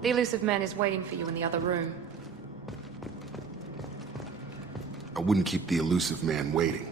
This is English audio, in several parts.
The elusive man is waiting for you in the other room. I wouldn't keep the elusive man waiting.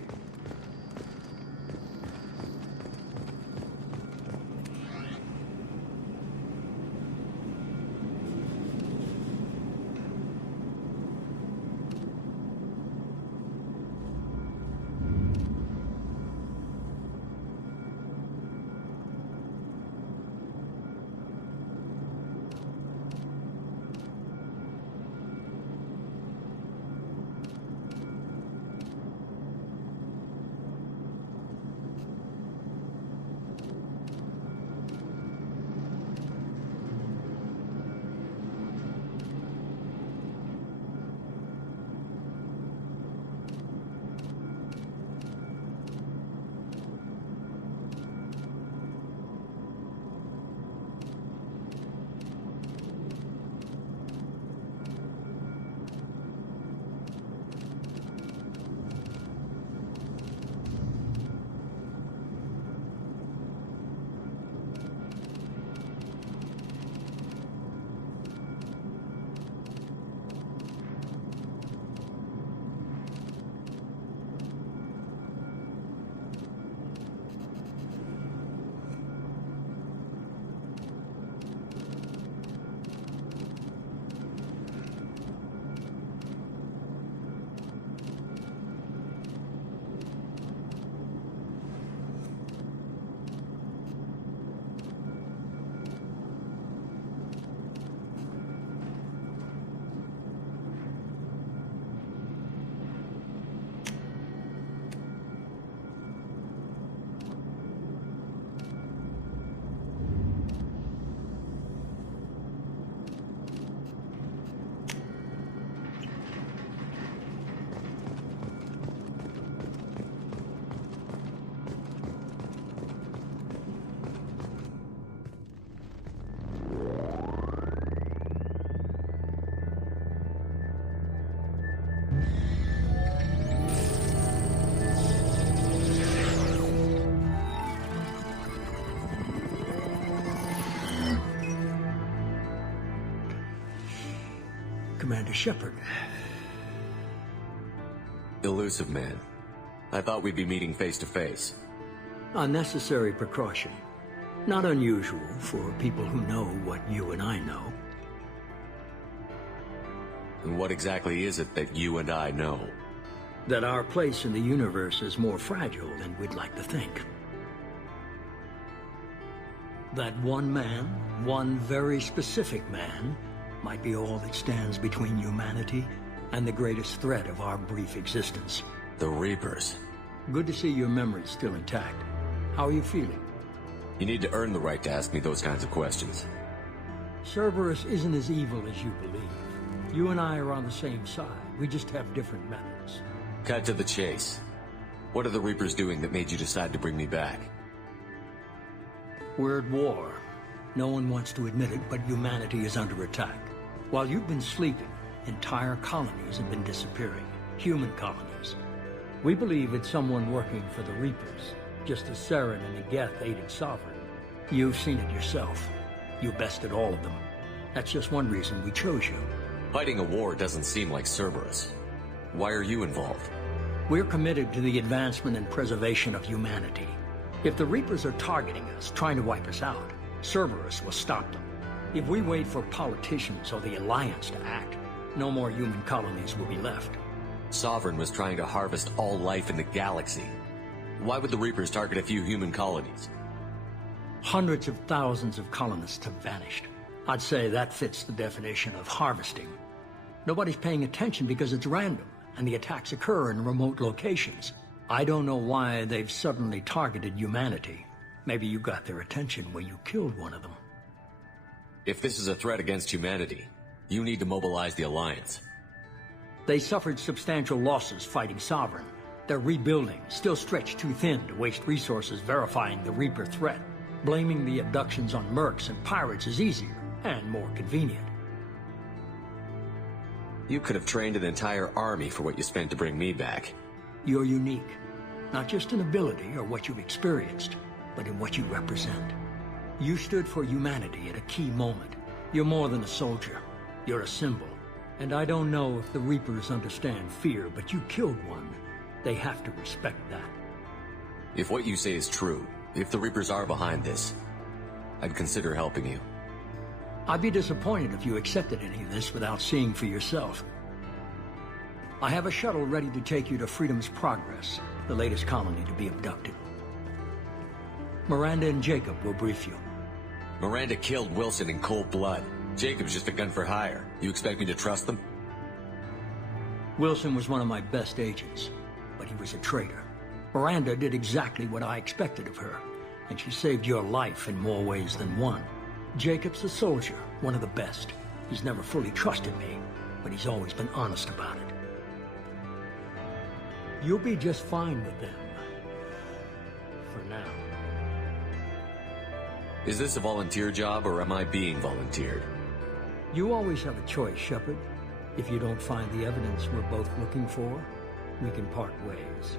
Commander Shepard. Elusive man. I thought we'd be meeting face to face. A necessary precaution. Not unusual for people who know what you and I know. And what exactly is it that you and I know? That our place in the universe is more fragile than we'd like to think. That one man, one very specific man, might be all that stands between humanity and the greatest threat of our brief existence. The Reapers. Good to see your memory's still intact. How are you feeling? You need to earn the right to ask me those kinds of questions. Cereberus isn't as evil as you believe. You and I are on the same side. We just have different methods. Cut to the chase. What are the Reapers doing that made you decide to bring me back? We're at war. No one wants to admit it, but humanity is under attack. While you've been sleeping, entire colonies have been disappearing. Human colonies. We believe it's someone working for the Reapers, just as Saren and the Geth aided Sovereign. You've seen it yourself. You bested all of them. That's just one reason we chose you. Fighting a war doesn't seem like Cereberus. Why are you involved? We're committed to the advancement and preservation of humanity. If the Reapers are targeting us, trying to wipe us out, Cereberus will stop them. If we wait for politicians or the Alliance to act, no more human colonies will be left. Sovereign was trying to harvest all life in the galaxy. Why would the Reapers target a few human colonies? Hundreds of thousands of colonists have vanished. I'd say that fits the definition of harvesting. Nobody's paying attention because it's random, and the attacks occur in remote locations. I don't know why they've suddenly targeted humanity. Maybe you got their attention when you killed one of them. If this is a threat against humanity, you need to mobilize the Alliance. They suffered substantial losses fighting Sovereign. They're rebuilding, still stretched too thin to waste resources verifying the Reaper threat. Blaming the abductions on mercs and pirates is easier and more convenient. You could have trained an entire army for what you spent to bring me back. You're unique, not just in ability or what you've experienced, but in what you represent. You stood for humanity at a key moment. You're more than a soldier. You're a symbol. And I don't know if the Reapers understand fear, but you killed one. They have to respect that. If what you say is true, if the Reapers are behind this, I'd consider helping you. I'd be disappointed if you accepted any of this without seeing for yourself. I have a shuttle ready to take you to Freedom's Progress, the latest colony to be abducted. Miranda and Jacob will brief you. Miranda killed Wilson in cold blood. Jacob's just a gun for hire. You expect me to trust them? Wilson was one of my best agents, but he was a traitor. Miranda did exactly what I expected of her, and she saved your life in more ways than one. Jacob's a soldier, one of the best. He's never fully trusted me, but he's always been honest about it. You'll be just fine with them. For now. Is this a volunteer job, or am I being volunteered? You always have a choice, Shepard. If you don't find the evidence we're both looking for, we can part ways.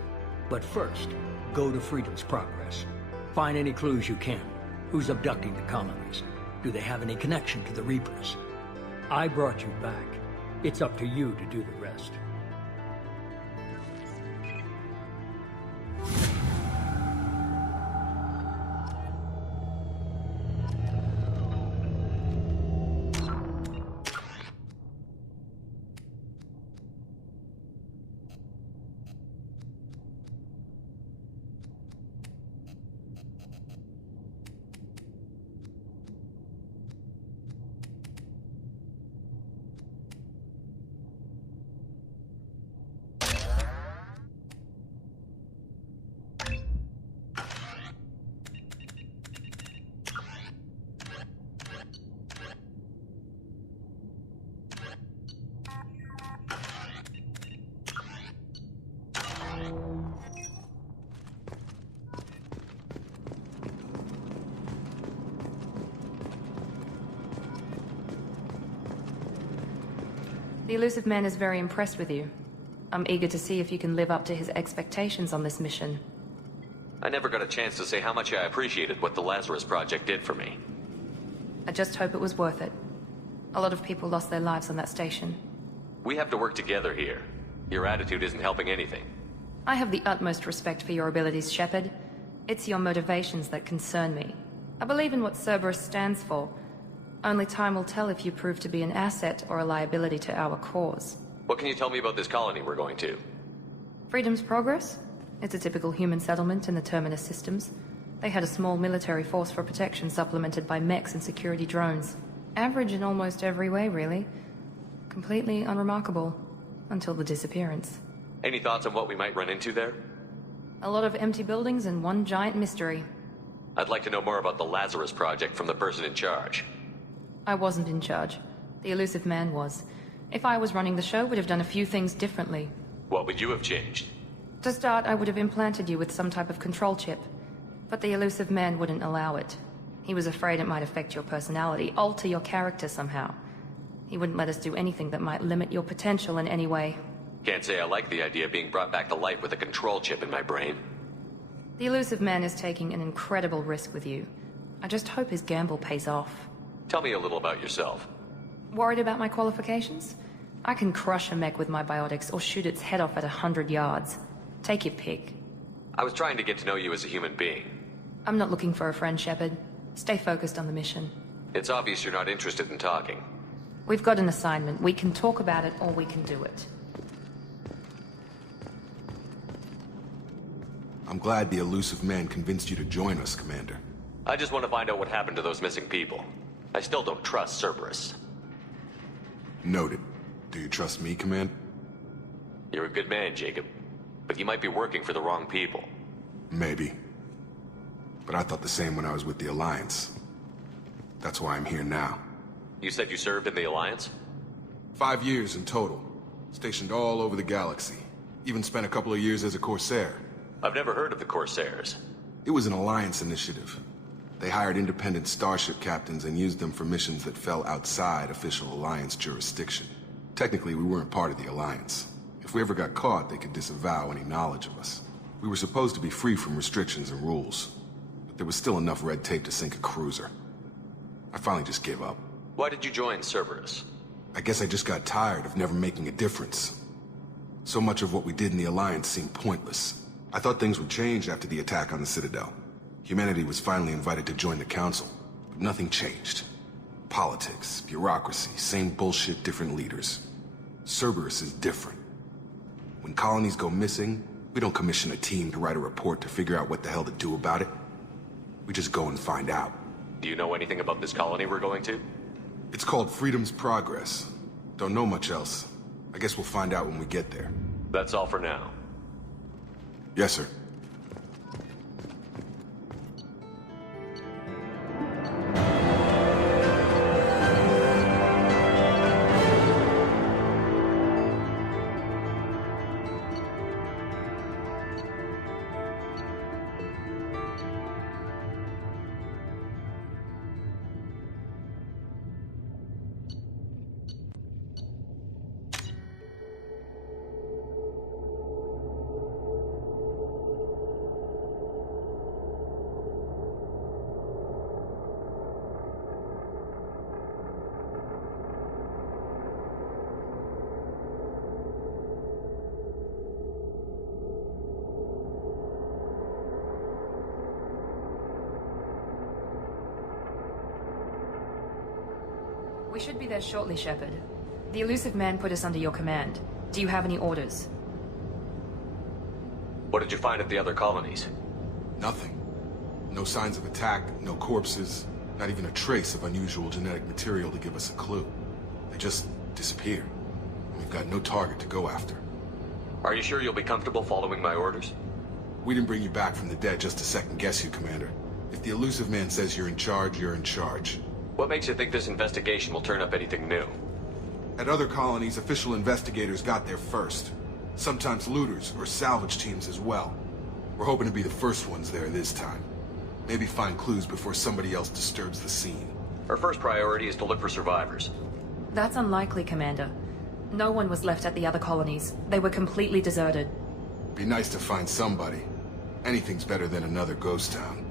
But first, go to Freedom's Progress. Find any clues you can. Who's abducting the colonies? Do they have any connection to the Reapers? I brought you back. It's up to you to do the rest. The elusive man is very impressed with you. I'm eager to see if you can live up to his expectations on this mission. I never got a chance to say how much I appreciated what the Lazarus Project did for me. I just hope it was worth it. A lot of people lost their lives on that station. We have to work together here. Your attitude isn't helping anything. I have the utmost respect for your abilities, Shepard. It's your motivations that concern me. I believe in what Cereberus stands for. Only time will tell if you prove to be an asset or a liability to our cause. What can you tell me about this colony we're going to? Freedom's Progress? It's a typical human settlement in the Terminus systems. They had a small military force for protection supplemented by mechs and security drones. Average in almost every way, really. Completely unremarkable. Until the disappearance. Any thoughts on what we might run into there? A lot of empty buildings and one giant mystery. I'd like to know more about the Lazarus Project from the person in charge. I wasn't in charge. The elusive man was. If I was running the show, would have done a few things differently. What would you have changed? To start, I would have implanted you with some type of control chip. But the elusive man wouldn't allow it. He was afraid it might affect your personality, alter your character somehow. He wouldn't let us do anything that might limit your potential in any way. Can't say I like the idea of being brought back to life with a control chip in my brain. The elusive man is taking an incredible risk with you. I just hope his gamble pays off. Tell me a little about yourself. Worried about my qualifications? I can crush a mech with my biotics or shoot its head off at 100 yards. Take your pick. I was trying to get to know you as a human being. I'm not looking for a friend, Shepard. Stay focused on the mission. It's obvious you're not interested in talking. We've got an assignment. We can talk about it or we can do it. I'm glad the elusive man convinced you to join us, Commander. I just want to find out what happened to those missing people. I still don't trust Cereberus. Noted. Do you trust me, Commander? You're a good man, Jacob. But you might be working for the wrong people. Maybe. But I thought the same when I was with the Alliance. That's why I'm here now. You said you served in the Alliance? 5 years in total. Stationed all over the galaxy. Even spent a couple of years as a Corsair. I've never heard of the Corsairs. It was an Alliance initiative. They hired independent starship captains and used them for missions that fell outside official Alliance jurisdiction. Technically, we weren't part of the Alliance. If we ever got caught, they could disavow any knowledge of us. We were supposed to be free from restrictions and rules. But there was still enough red tape to sink a cruiser. I finally just gave up. Why did you join Cereberus? I guess I just got tired of never making a difference. So much of what we did in the Alliance seemed pointless. I thought things would change after the attack on the Citadel. Humanity was finally invited to join the Council, but nothing changed. Politics, bureaucracy, same bullshit, different leaders. Cereberus is different. When colonies go missing, we don't commission a team to write a report to figure out what the hell to do about it. We just go and find out. Do you know anything about this colony we're going to? It's called Freedom's Progress. Don't know much else. I guess we'll find out when we get there. That's all for now. Yes, sir. We should be there shortly, Shepard. The elusive man put us under your command. Do you have any orders? What did you find at the other colonies? Nothing. No signs of attack, no corpses, not even a trace of unusual genetic material to give us a clue. They just disappeared. We've got no target to go after. Are you sure you'll be comfortable following my orders? We didn't bring you back from the dead just to second guess you, Commander. If the elusive man says you're in charge, you're in charge. What makes you think this investigation will turn up anything new? At other colonies, official investigators got there first. Sometimes looters or salvage teams as well. We're hoping to be the first ones there this time. Maybe find clues before somebody else disturbs the scene. Our first priority is to look for survivors. That's unlikely, Commander. No one was left at the other colonies. They were completely deserted. Be nice to find somebody. Anything's better than another ghost town.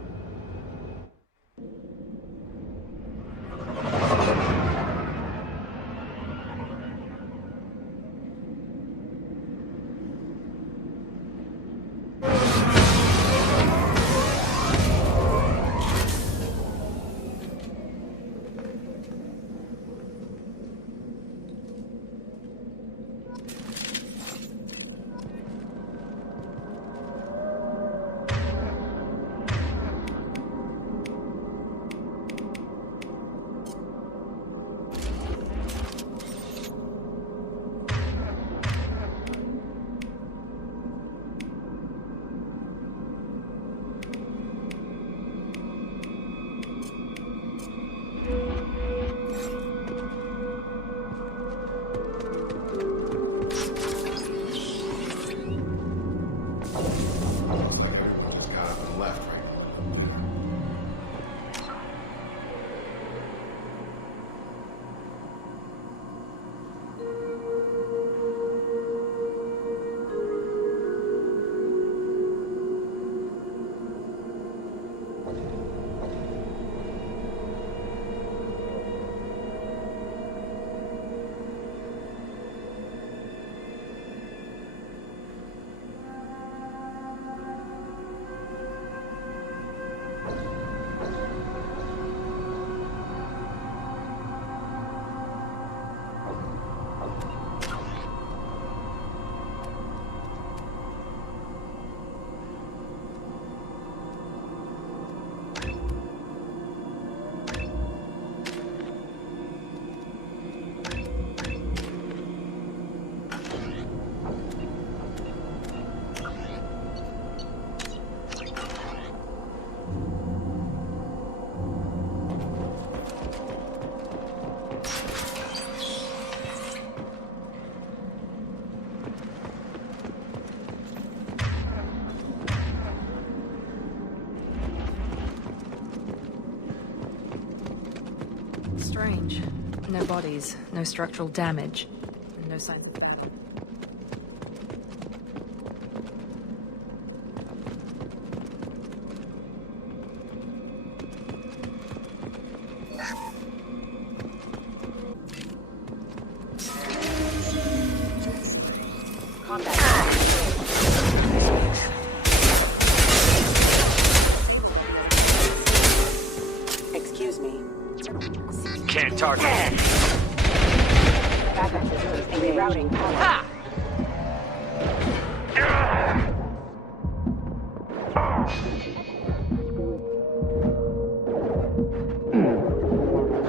Strange. No bodies, no structural damage, and no sign. Excuse me. Can't target. Backup systems rerouting power.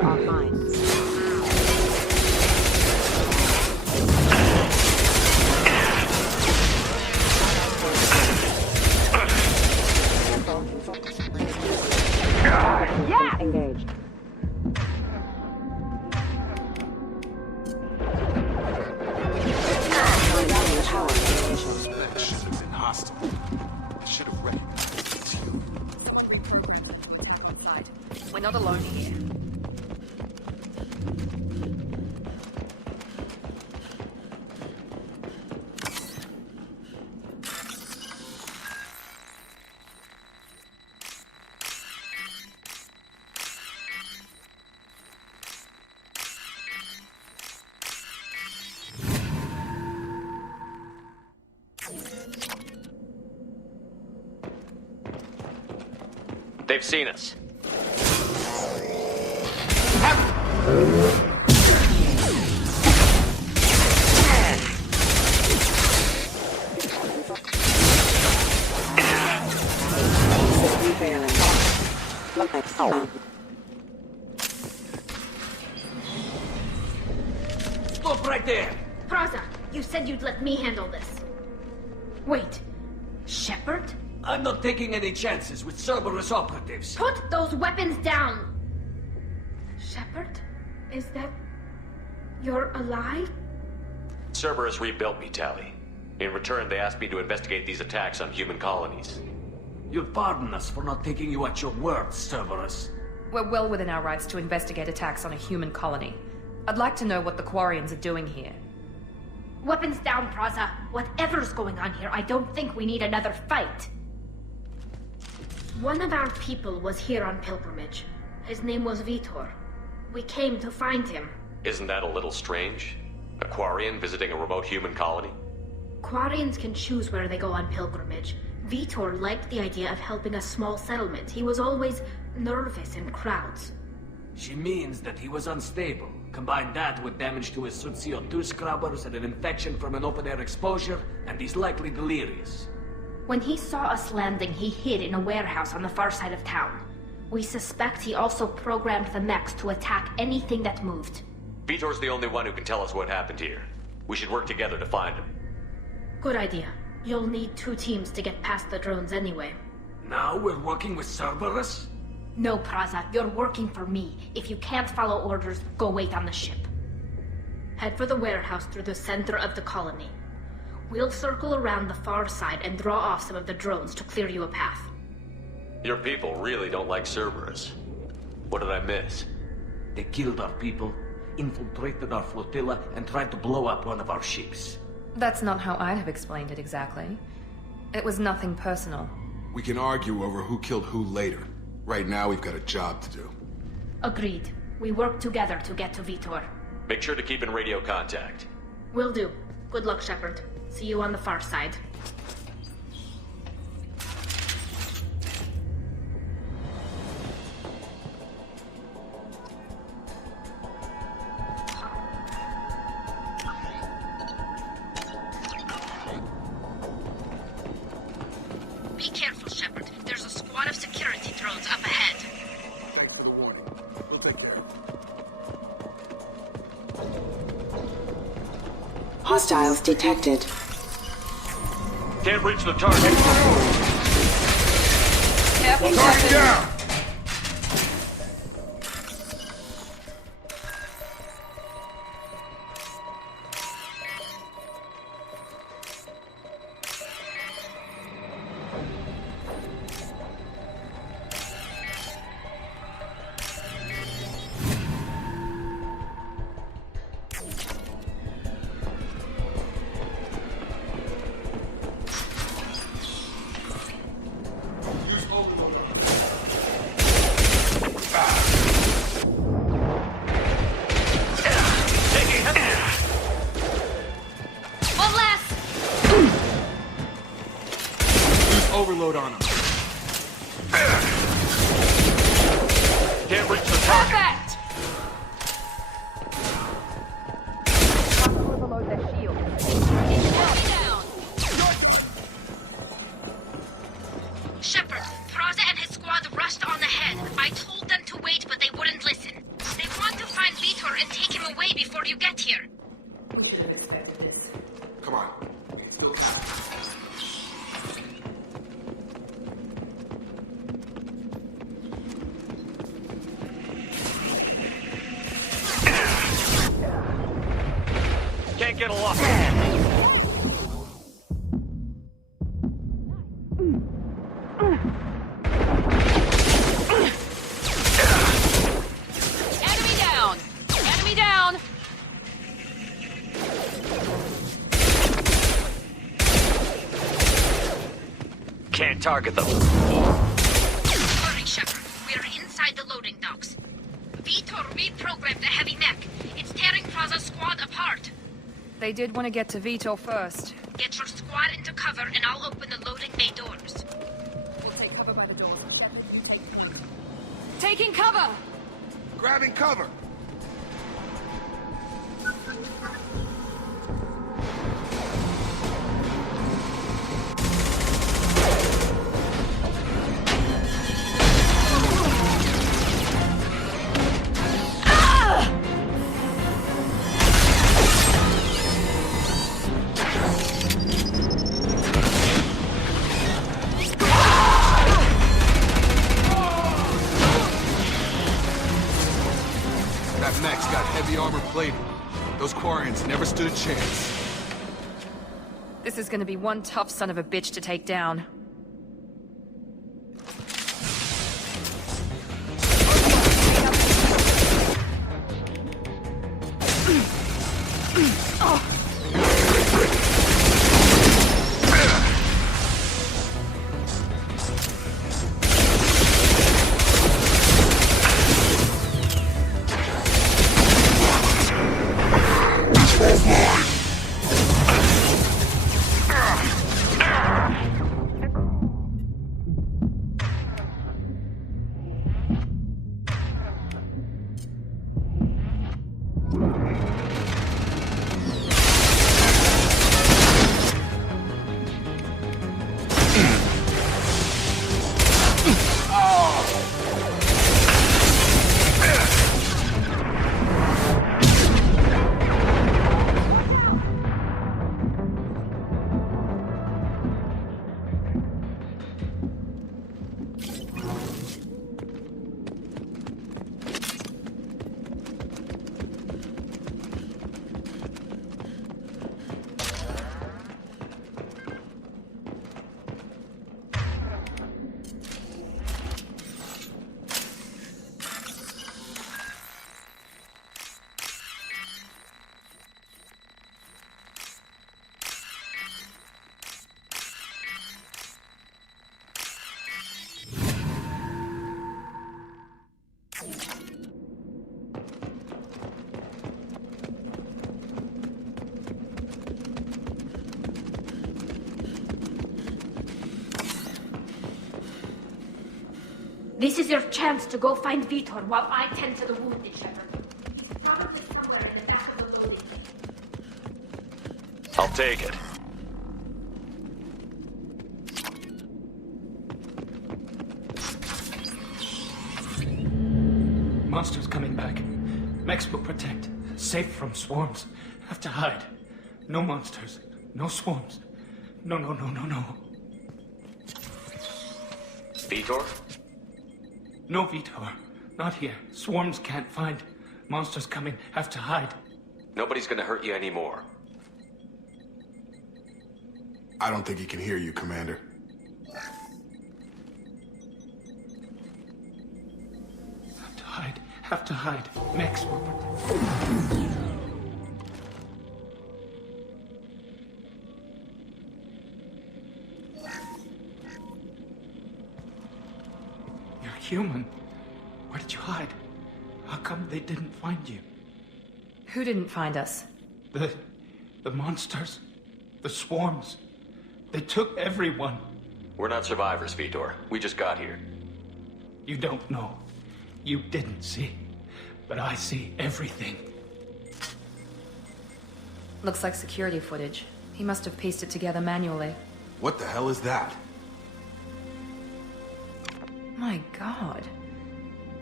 Online. Yeah! Engaged. That should have been hostile. I should have recognized it's you. We're not alone here. They've seen us. Stop right there! Praza, you said you'd let me handle this. Wait, Shepard? I'm not taking any chances with Cereberus operatives. Put those weapons down! Shepard? Is that... you're alive? Cereberus rebuilt me, Tally. In return, they asked me to investigate these attacks on human colonies. You'll pardon us for not taking you at your word, Cereberus. We're well within our rights to investigate attacks on a human colony. I'd like to know what the Quarians are doing here. Weapons down, Praza. Whatever's going on here, I don't think we need another fight. One of our people was here on pilgrimage. His name was Vitor. We came to find him. Isn't that a little strange? A Quarian visiting a remote human colony? Quarians can choose where they go on pilgrimage. Vitor liked the idea of helping a small settlement. He was always nervous in crowds. She means that he was unstable. Combine that with damage to his suit CO2 scrubbers and an infection from an open-air exposure, and he's likely delirious. When he saw us landing, he hid in a warehouse on the far side of town. We suspect he also programmed the mechs to attack anything that moved. Vitor's the only one who can tell us what happened here. We should work together to find him. Good idea. You'll need 2 teams to get past the drones anyway. Now we're working with Cereberus? No, Praza, you're working for me. If you can't follow orders, go wait on the ship. Head for the warehouse through the center of the colony. We'll circle around the far side and draw off some of the drones to clear you a path. Your people really don't like Cereberus. What did I miss? They killed our people, infiltrated our flotilla, and tried to blow up one of our ships. That's not how I'd have explained it exactly. It was nothing personal. We can argue over who killed who later. Right now, we've got a job to do. Agreed. We work together to get to Vitor. Make sure to keep in radio contact. Will do. Good luck, Shepard. See you on the far side. Be careful, Shepard. There's a squad of security drones up ahead. Thanks for the warning. We'll take care of it. Hostiles detected. Can't reach the target. Careful, Target down! Overload on them. Can't reach the Perfect! Overload their shield. Shepard, Praza and his squad rushed on ahead. I told them to wait, but they wouldn't listen. They want to find Vitor and take him away before you get here. We should have expected this. Come on. Can't get a lock. Enemy down! Enemy down! Can't target them. Hurry, Shepard. We're inside the loading docks. Vitor reprogrammed the heavy mech. It's tearing Praza's squad apart. They did want to get to Vitor first. Get your squad into cover and I'll open the loading bay doors. We'll take cover by the door. Shepard can take point. Taking cover! Grabbing cover! That mech's got heavy armor plating. Those Quarians never stood a chance. This is gonna be one tough son of a bitch to take down. This is your chance to go find Vitor while I tend to the wounded, Shepard. He's probably somewhere in the back of the loading bay. I'll take it. Monsters coming back. Mechs will protect. Safe from swarms. Have to hide. No monsters. No swarms. No. Vitor? No, Vitor. Not here. Swarms can't find. Monsters coming. Have to hide. Nobody's gonna hurt you anymore. I don't think he can hear you, Commander. Have to hide. Have to hide. Mechs will protect. You're human. Where did you hide? How come they didn't find you? Who didn't find us? The monsters. The swarms. They took everyone. We're not survivors, Vitor. We just got here. You don't know. You didn't see, but I see everything. Looks like security footage. He must have pieced it together manually. What the hell is that? My god.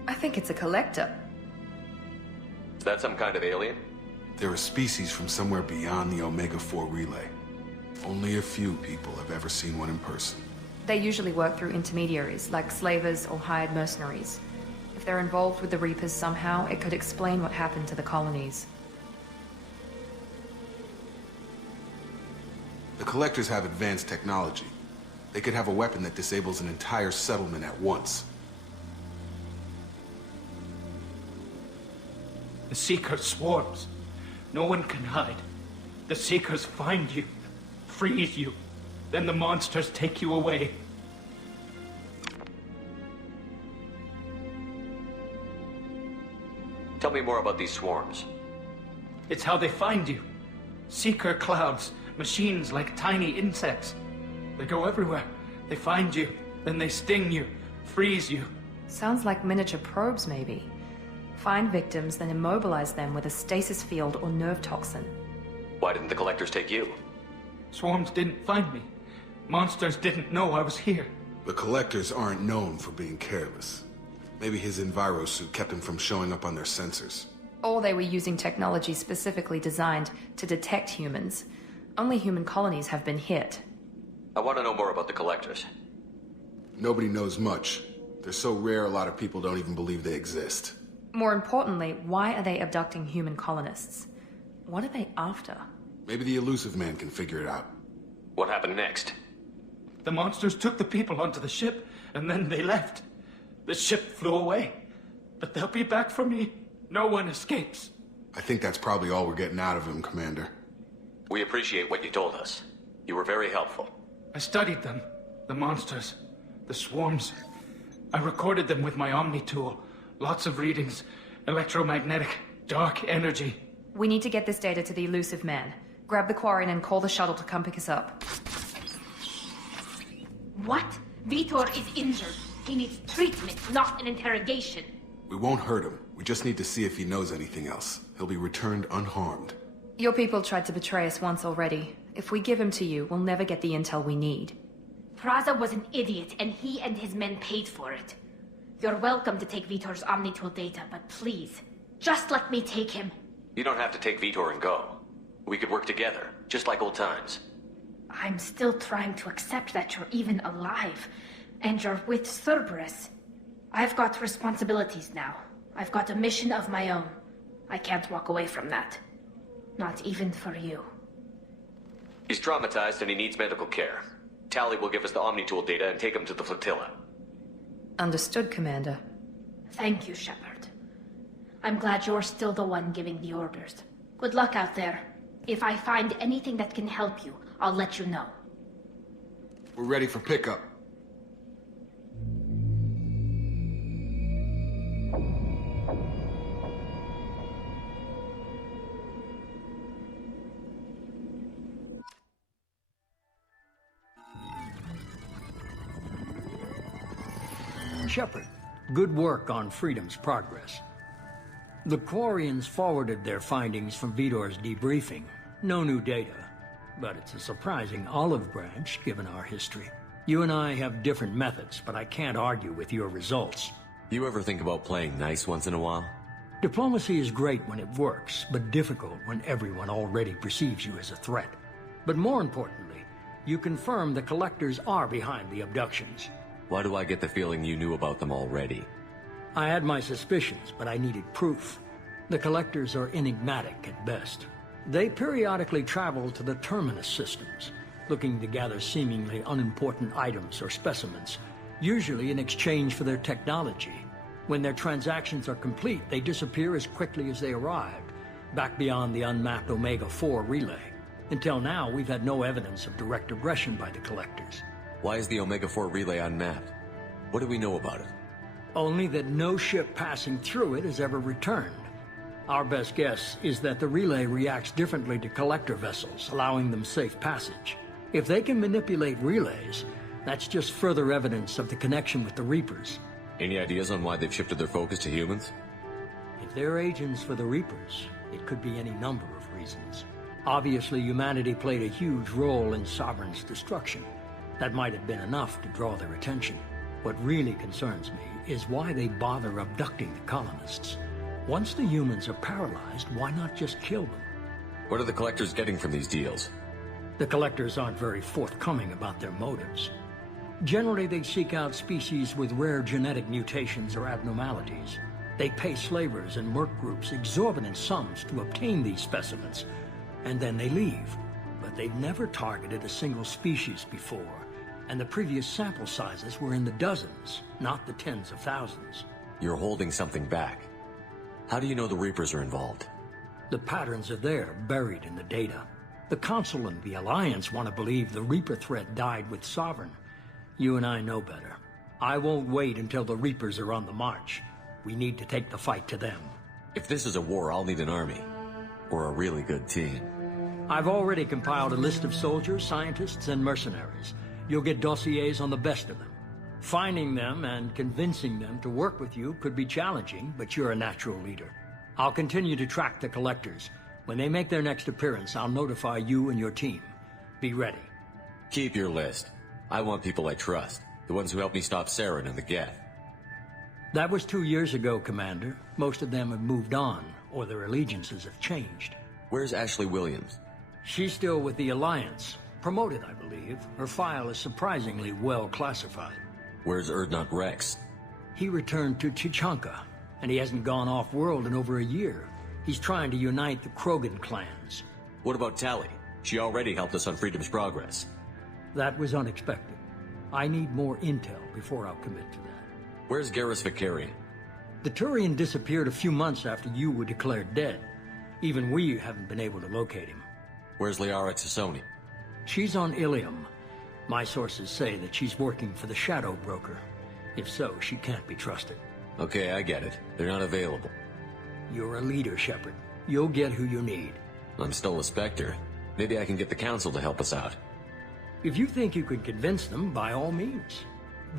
I think it's a collector. Is that some kind of alien? They're a species from somewhere beyond the Omega-4 relay. Only a few people have ever seen one in person. They usually work through intermediaries, like slavers or hired mercenaries. If they're involved with the Reapers somehow, it could explain what happened to the colonies. The Collectors have advanced technology. They could have a weapon that disables an entire settlement at once. The Seeker swarms. No one can hide. The Seekers find you, freeze you, then the monsters take you away. Tell me more about these swarms. It's how they find you. Seeker clouds, machines like tiny insects. They go everywhere. They find you, then they sting you, freeze you. Sounds like miniature probes, maybe. Find victims, then immobilize them with a stasis field or nerve toxin. Why didn't the Collectors take you? Swarms didn't find me. Monsters didn't know I was here. The Collectors aren't known for being careless. Maybe his enviro suit kept him from showing up on their sensors. Or they were using technology specifically designed to detect humans. Only human colonies have been hit. I want to know more about the Collectors. Nobody knows much. They're so rare a lot of people don't even believe they exist. More importantly, why are they abducting human colonists? What are they after? Maybe the Elusive Man can figure it out. What happened next? The monsters took the people onto the ship, and then they left. The ship flew away. But they'll be back for me. No one escapes. I think that's probably all we're getting out of him, Commander. We appreciate what you told us. You were very helpful. I studied them. The monsters. The swarms. I recorded them with my Omni tool. Lots of readings. Electromagnetic. Dark energy. We need to get this data to the Elusive Man. Grab the Quarian and call the shuttle to come pick us up. What? Vitor is injured. He needs treatment, not an interrogation. We won't hurt him. We just need to see if he knows anything else. He'll be returned unharmed. Your people tried to betray us once already. If we give him to you, we'll never get the intel we need. Praza was an idiot, and he and his men paid for it. You're welcome to take Vitor's Omnitool data, but please, just let me take him. You don't have to take Vitor and go. We could work together, just like old times. I'm still trying to accept that you're even alive, and you're with Cereberus. I've got responsibilities now. I've got a mission of my own. I can't walk away from that. Not even for you. He's traumatized and he needs medical care. Tally will give us the Omnitool data and take him to the flotilla. Understood, Commander. Thank you, Shepard. I'm glad you're still the one giving the orders. Good luck out there. If I find anything that can help you, I'll let you know. We're ready for pickup. Shepard, good work on Freedom's progress. The Quarians forwarded their findings from Vitor's debriefing. No new data, but it's a surprising olive branch given our history. You and I have different methods, but I can't argue with your results. You ever think about playing nice once in a while? Diplomacy is great when it works, but difficult when everyone already perceives you as a threat. But more importantly, you confirm the Collectors are behind the abductions. Why do I get the feeling you knew about them already? I had my suspicions, but I needed proof. The Collectors are enigmatic at best. They periodically travel to the Terminus systems, looking to gather seemingly unimportant items or specimens, usually in exchange for their technology. When their transactions are complete, they disappear as quickly as they arrived, back beyond the unmapped Omega-4 relay. Until now, we've had no evidence of direct aggression by the Collectors. Why is the Omega-4 relay unmapped? What do we know about it? Only that no ship passing through it has ever returned. Our best guess is that the relay reacts differently to Collector vessels, allowing them safe passage. If they can manipulate relays, that's just further evidence of the connection with the Reapers. Any ideas on why they've shifted their focus to humans? If they're agents for the Reapers, it could be any number of reasons. Obviously, humanity played a huge role in Sovereign's destruction. That might have been enough to draw their attention. What really concerns me is why they bother abducting the colonists. Once the humans are paralyzed, why not just kill them? What are the Collectors getting from these deals? The Collectors aren't very forthcoming about their motives. Generally, they seek out species with rare genetic mutations or abnormalities. They pay slavers and merc groups exorbitant sums to obtain these specimens, and then they leave. But they've never targeted a single species before, and the previous sample sizes were in the dozens, not the tens of thousands. You're holding something back. How do you know the Reapers are involved? The patterns are there, buried in the data. The Council and the Alliance want to believe the Reaper threat died with Sovereign. You and I know better. I won't wait until the Reapers are on the march. We need to take the fight to them. If this is a war, I'll need an army. Or a really good team. I've already compiled a list of soldiers, scientists, and mercenaries. You'll get dossiers on the best of them. Finding them and convincing them to work with you could be challenging, but you're a natural leader. I'll continue to track the Collectors. When they make their next appearance, I'll notify you and your team. Be ready. Keep your list. I want people I trust. The ones who helped me stop Saren and the Geth. That was 2 years ago, Commander. Most of them have moved on, or their allegiances have changed. Where's Ashley Williams? She's still with the Alliance. Promoted, I believe. Her file is surprisingly well classified. Where's Erdnot Rex? He returned to Chichanka, and he hasn't gone off-world in over a year. He's trying to unite the Krogan clans. What about Tali? She already helped us on Freedom's Progress. That was unexpected. I need more intel before I'll commit to that. Where's Garrus Vicarian? The Turian disappeared a few months after you were declared dead. Even we haven't been able to locate him. Where's Liara Tassoni? She's on Ilium. My sources say that she's working for the Shadow Broker. If so, she can't be trusted. Okay, I get it. They're not available. You're a leader, Shepard. You'll get who you need. I'm still a Spectre. Maybe I can get the Council to help us out. If you think you can convince them, by all means.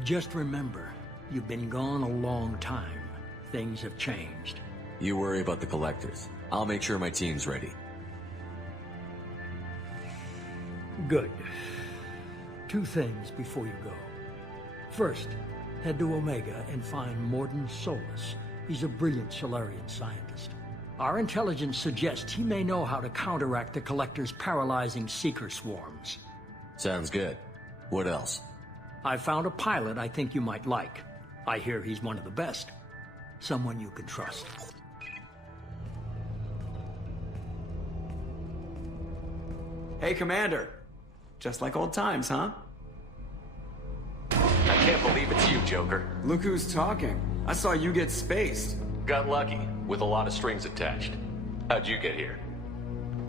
Just remember, you've been gone a long time. Things have changed. You worry about the Collectors. I'll make sure my team's ready. Good. 2 things before you go. First, head to Omega and find Mordin Solus. He's a brilliant Solarian scientist. Our intelligence suggests he may know how to counteract the Collector's paralyzing Seeker swarms. Sounds good. What else? I found a pilot I think you might like. I hear he's one of the best. Someone you can trust. Hey, Commander. Just like old times, huh? I can't believe it's you, Joker. Look who's talking. I saw you get spaced. Got lucky, with a lot of strings attached. How'd you get here?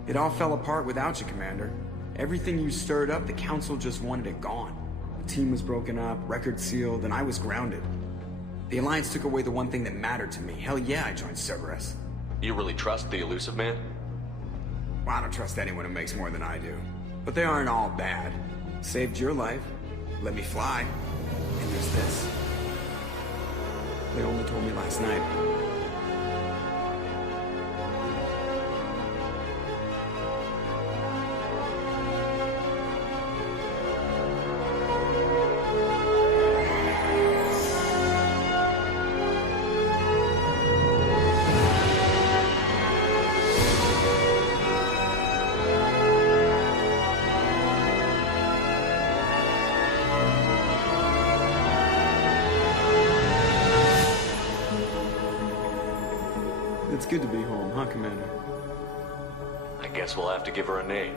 It all fell apart without you, Commander. Everything you stirred up, the Council just wanted it gone. The team was broken up, record sealed, and I was grounded. The Alliance took away the one thing that mattered to me. Hell yeah, I joined Cereberus. You really trust the Elusive Man? Well, I don't trust anyone who makes more than I do. But they aren't all bad. Saved your life, let me fly, and there's this. They only told me last night. It's good to be home, huh, Commander? I guess we'll have to give her a name.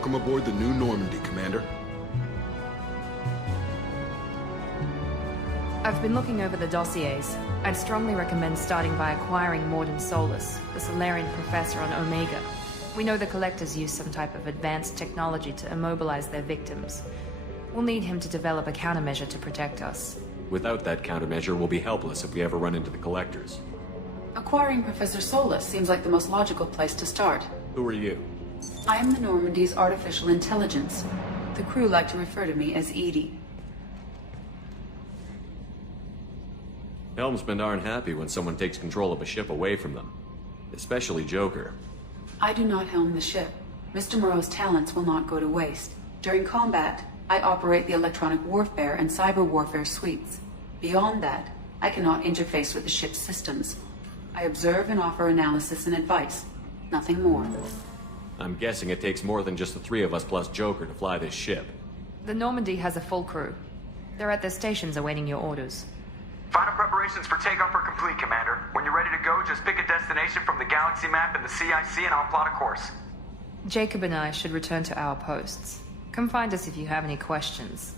Welcome aboard the new Normandy, Commander. I've been looking over the dossiers. I'd strongly recommend starting by acquiring Morden Solus, the Solarian professor on Omega. We know the Collectors use some type of advanced technology to immobilize their victims. We'll need him to develop a countermeasure to protect us. Without that countermeasure, we'll be helpless if we ever run into the Collectors. Acquiring Professor Solus seems like the most logical place to start. Who are you? I am the Normandy's artificial intelligence. The crew like to refer to me as Edie. Helmsmen aren't happy when someone takes control of a ship away from them. Especially Joker. I do not helm the ship. Mr. Moreau's talents will not go to waste. During combat, I operate the electronic warfare and cyber warfare suites. Beyond that, I cannot interface with the ship's systems. I observe and offer analysis and advice. Nothing more. I'm guessing it takes more than just the three of us plus Joker to fly this ship. The Normandy has a full crew. They're at their stations awaiting your orders. Final preparations for takeoff are complete, Commander. When you're ready to go, just pick a destination from the galaxy map and the CIC and I'll plot a course. Jacob and I should return to our posts. Come find us if you have any questions.